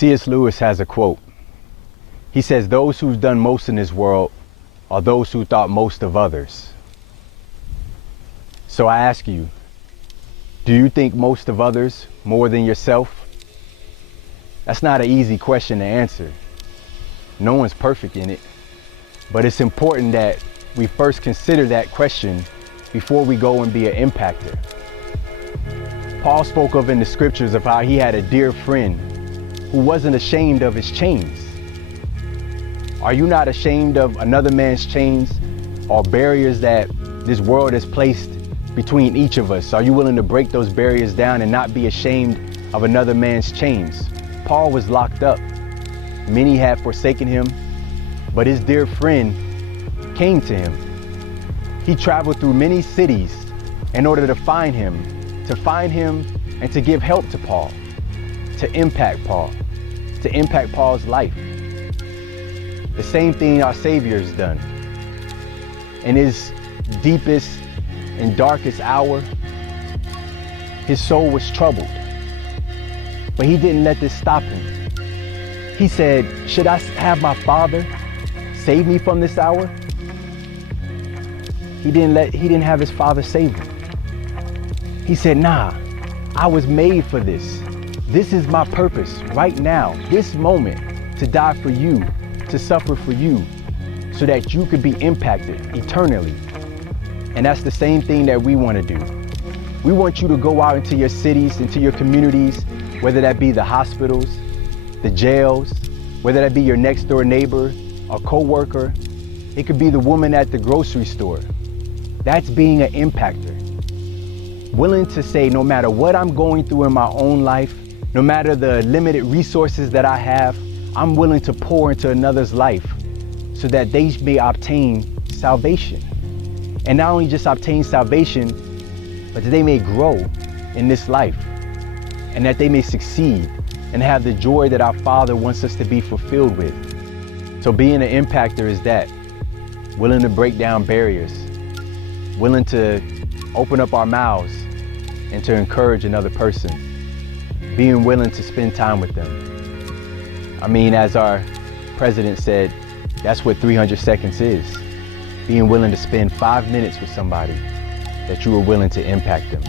C.S. Lewis has a quote. He says, "Those who've done most in this world are those who thought most of others." So I ask you, do you think most of others more than yourself? That's not an easy question to answer. No one's perfect in it, but it's important that we first consider that question before we go and be an impactor. Paul spoke of in the scriptures of how he had a dear friend who wasn't ashamed of his chains. Are you not ashamed of another man's chains or barriers that this world has placed between each of us? Are you willing to break those barriers down and not be ashamed of another man's chains? Paul was locked up. Many had forsaken him, but his dear friend came to him. He traveled through many cities in order to find him and to give help to Paul, to impact Paul's life. The same thing our Savior has done. In his deepest and darkest hour, his soul was troubled, but he didn't let this stop him. He said, "Should I have my Father save me from this hour?" He didn't have his Father save him. He said, "Nah, I was made for this. This is my purpose right now, this moment, to die for you, to suffer for you, so that you could be impacted eternally." And that's the same thing that we want to do. We want you to go out into your cities, into your communities, whether that be the hospitals, the jails, whether that be your next door neighbor or coworker. It could be the woman at the grocery store. That's being an impactor. Willing to say, no matter what I'm going through in my own life, no matter the limited resources that I have, I'm willing to pour into another's life so that they may obtain salvation. And not only just obtain salvation, but that they may grow in this life and that they may succeed and have the joy that our Father wants us to be fulfilled with. So being an impactor is that, willing to break down barriers, willing to open up our mouths and to encourage another person, being willing to spend time with them. I mean, as our president said, that's what 300 seconds is. Being willing to spend 5 minutes with somebody that you are willing to impact them.